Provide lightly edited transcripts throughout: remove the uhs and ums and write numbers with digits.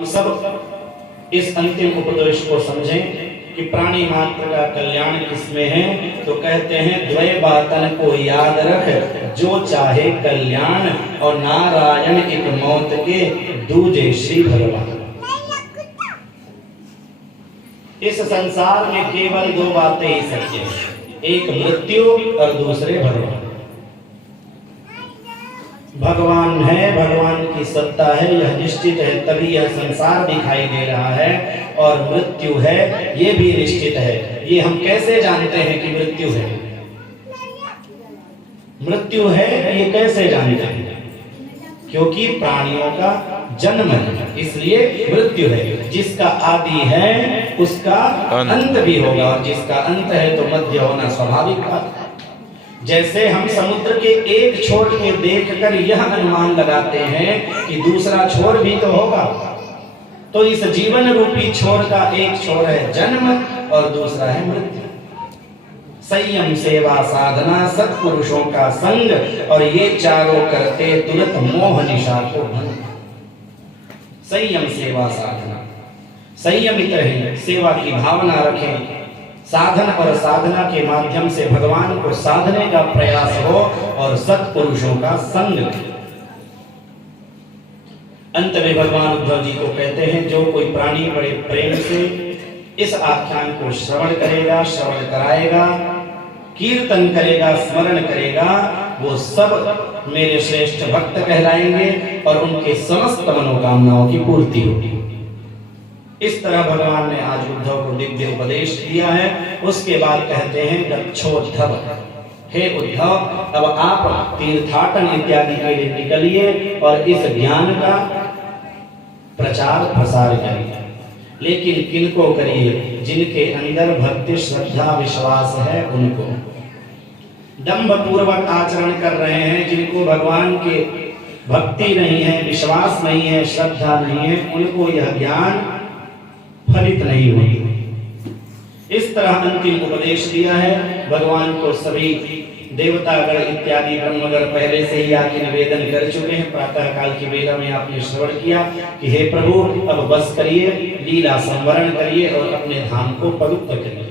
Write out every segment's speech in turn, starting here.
हम सब इस अंतिम उपदेश को समझें कि प्राणी मात्र का कल्याण किसमें है। तो कहते हैं द्वय बातन को याद रख, जो चाहे कल्याण, और नारायण एक मौत के दूजे श्री भगवान। इस संसार में केवल दो बातें ही सत्य हैं, एक मृत्यु और दूसरे भगवान। भगवान है, भगवान की सत्ता है, यह निश्चित है, तभी यह संसार दिखाई दे रहा है। और मृत्यु है, ये भी निश्चित है। ये हम कैसे जानते हैं कि मृत्यु है? मृत्यु है ये कैसे जानते हैं? क्योंकि प्राणियों का जन्म है, इसलिए मृत्यु है। जिसका आदि है उसका अंत भी होगा, और जिसका अंत है तो मध्य होना स्वाभाविक बात है। जैसे हम समुद्र के एक छोर को देखकर यह अनुमान लगाते हैं कि दूसरा छोर भी तो होगा, तो इस जीवन रूपी छोर का एक छोर है जन्म और दूसरा है मृत्यु। संयम, सेवा, साधना, सत्पुरुषों का संग, और ये चारों करते तुरंत मोह निशा को भंग। संयम, सेवा, साधना, संयमित रहें, सेवा की भावना रखें, साधन और साधना के माध्यम से भगवान को साधने का प्रयास हो, और सत्पुरुषों का संग। अंत में भगवान उद्धव जी को कहते हैं, जो कोई प्राणी बड़े प्रेम से इस आख्यान को श्रवण करेगा, श्रवण कराएगा, कीर्तन करेगा, स्मरण करेगा, वो सब मेरे श्रेष्ठ भक्त कहलाएंगे और उनके समस्त मनोकामनाओं की पूर्ति होगी। इस तरह भगवान ने आज उद्धव को दिव्य उपदेश दिया है। उसके बाद कहते हैं गच्छोद्धव, हे उद्धव, अब आप तीर्थाटन इत्यादि के लिए निकलिए और इस ज्ञान का प्रचार प्रसार करिए। लेकिन किनको करिए? जिनके अंदर भक्ति, श्रद्धा, विश्वास है उनको। दंभ पूर्वक आचरण कर रहे हैं, जिनको भगवान के भक्ति नहीं है, विश्वास नहीं है, श्रद्धा नहीं है, उनको यह ज्ञान फलित नहीं हुई। इस तरह अंतिम उपदेश दिया है। भगवान को सभी देवतागण इत्यादि ब्रह्मगण पहले से ही आके निवेदन कर चुके हैं। प्रातः काल की वेला में आपने श्रवण किया कि हे प्रभु, अब बस करिए, लीला संवरण करिए और अपने धाम को पवित्र करिए।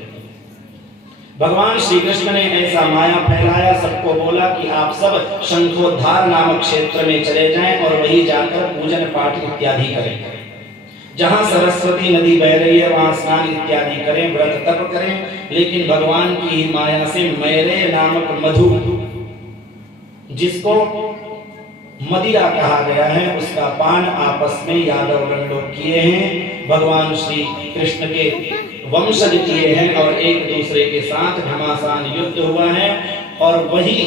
भगवान श्री कृष्ण ने ऐसा माया फैलाया, सबको बोला कि आप सब शंखोद्धार नामक क्षेत्र में चले जाएं और वहीं जाकर पूजन पाठ इत्यादि करें। जहां सरस्वती नदी बह रही है वहां स्नान इत्यादि करें, व्रत तप करें। लेकिन भगवान की माया से मैरे नामक मधु, जिसको मदिरा कहा गया है, उसका पान आपस में यादवगण लोग किए हैं। भगवान श्री कृष्ण के वंशज किए हैं और एक दूसरे के साथ घमासान युद्ध हुआ है। और वही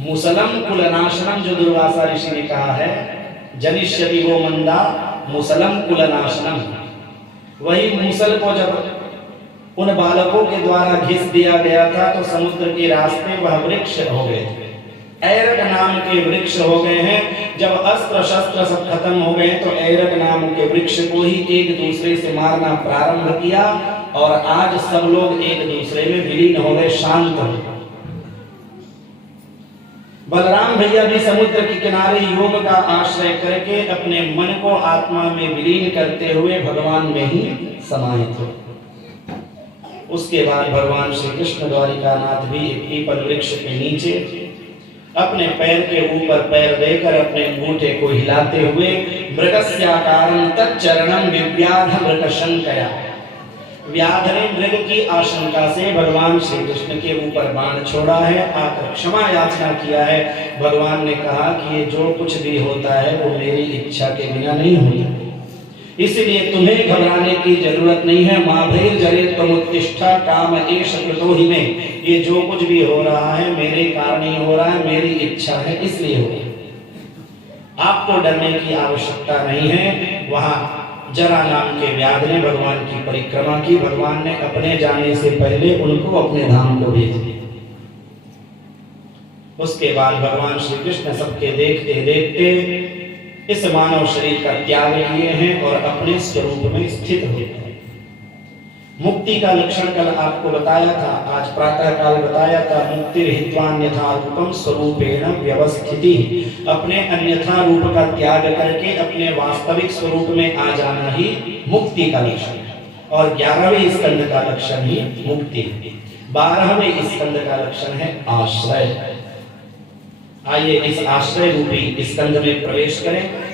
मुसलम कुलनाशनम, जो दुर्वासा ऋषि ने कहा है, जनिष्यति वो मंदा मुसलम कुलनाशनम, वही मूसल को जब उन बालकों के द्वारा घिस दिया गया था तो समुद्र के रास्ते वह वृक्ष हो गए थे। ऐरक नाम के वृक्ष हो गए हैं। जब अस्त्र शस्त्र सब खत्म हो गए तो ऐरक नाम के वृक्ष को ही एक दूसरे से मारना प्रारंभ किया, और आज सब लोग एक दूसरे में विलीन हो गए, शांत हो गए। बलराम भैया भी समुद्र के किनारे योग का आश्रय करके अपने मन को आत्मा में विलीन करते हुए भगवान में ही समाहित हो। उसके बाद भगवान श्री कृष्ण द्वारिकानाथ भी एक पीपल वृक्ष के नीचे अपने पैर के ऊपर पैर देकर अपने अंगूठे को हिलाते हुए मृगस्याकारं तच्चरणं विव्याध मृगशंकया, व्याध ने मृग की आशंका से भगवान श्री कृष्ण के ऊपर बाण छोड़ा है, आकर क्षमा याचना किया है। भगवान ने कहा कि ये जो कुछ भी होता है वो मेरी इच्छा के बिना नहीं होता, इसलिए तुम्हें घबराने की जरूरत नहीं है। मां भैर जरे तुम उत्तिष्ठा काम एष कृतो हि में, ये जो कुछ भी हो रहा है मेरे कारण ही हो रहा है, मेरी इच्छा है इसलिए हो रहा है। आपको डरने की आवश्यकता नहीं है। वहां जरा नाम के व्याध ने भगवान की परिक्रमा की। भगवान ने अपने जाने से पहले उनको अपने धाम को भेज दिया। उसके बाद भगवान श्री कृष्ण सबके देखते देखते इस मानव शरीर का त्याग किए हैं और अपने स्वरूप में स्थित हुए हैं। मुक्ति का लक्षण कल आपको बताया था, आज प्रातः काल बताया था। मुक्ति हित्वान्यथा रूपम स्वरूपेण व्यवस्थिति, अपने अन्यथा रूप का त्याग करके अपने वास्तविक स्वरूप में आ जाना ही मुक्ति का लक्षण है। और 11वें स्कंद का लक्षण ही मुक्ति, 12वें स्कंद का लक्षण है आश्रय। आइए इस आश्रय रूपी स्कंद में प्रवेश करें।